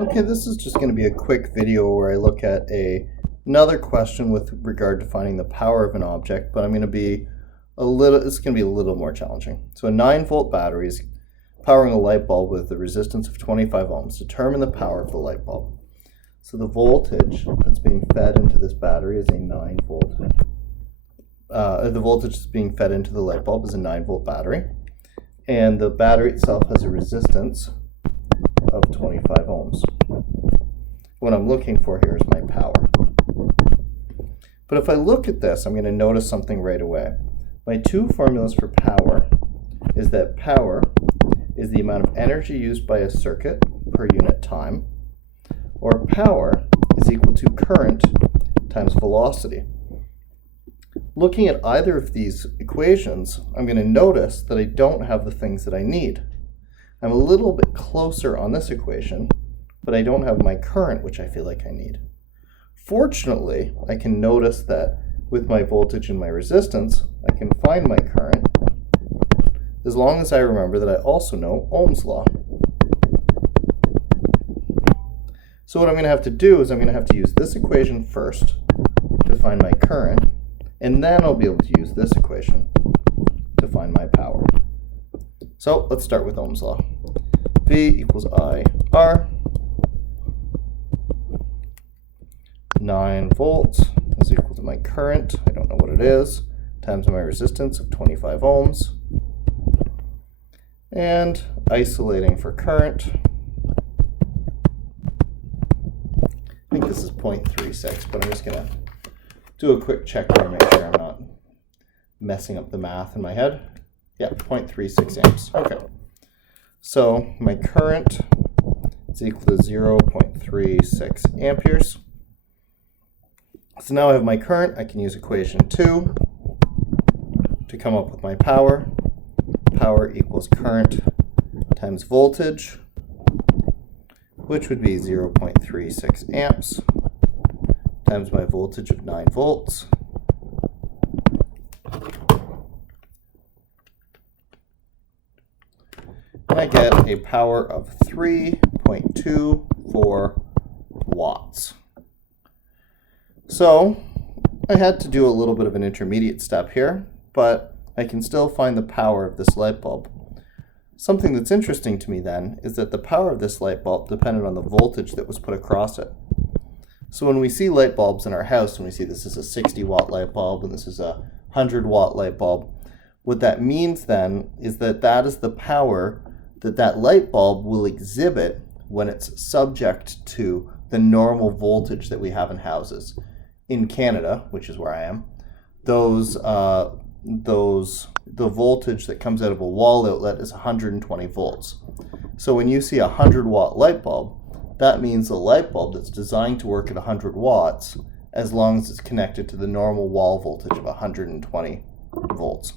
Okay, this is just going to be a quick video where I look at another question with regard to finding the power of an object, but it's going to be a little more challenging. So a 9-volt battery is powering a light bulb with a resistance of 25 ohms. Determine the power of the light bulb. So the voltage that's being fed into this battery is a 9-volt. The voltage that's being fed into the light bulb is a 9-volt battery, and the battery itself has a resistance of 25 ohms. What I'm looking for here is my power. But if I look at this, I'm going to notice something right away. My two formulas for power is that power is the amount of energy used by a circuit per unit time, or power is equal to current times velocity. Looking at either of these equations, I'm going to notice that I don't have the things that I need. I'm a little bit closer on this equation, but I don't have my current, which I feel like I need. Fortunately, I can notice that with my voltage and my resistance, I can find my current, as long as I remember that I also know Ohm's law. So what I'm going to have to do is I'm going to have to use this equation first to find my current, and then I'll be able to use this equation to find my power. So let's start with Ohm's law. V equals IR. 9 volts is equal to my current, I don't know what it is, times my resistance of 25 ohms. And isolating for current, I think this is 0.36, but I'm just going to do a quick check here and make sure I'm not messing up the math in my head. Yeah, 0.36 amps. Okay. So my current is equal to 0.36 amperes. So now I have my current. I can use equation 2 to come up with my power. Power equals current times voltage, which would be 0.36 amps times my voltage of 9 volts. And I get a power of 3.24 watts. So I had to do a little bit of an intermediate step here, but I can still find the power of this light bulb. Something that's interesting to me then is that the power of this light bulb depended on the voltage that was put across it. So when we see light bulbs in our house, when we see this is a 60-watt light bulb and this is a 100-watt light bulb, what that means then is that that is the power that that light bulb will exhibit when it's subject to the normal voltage that we have in houses. In Canada, which is where I am, the voltage that comes out of a wall outlet is 120 volts. So when you see a 100-watt light bulb, that means a light bulb that's designed to work at 100 watts as long as it's connected to the normal wall voltage of 120 volts.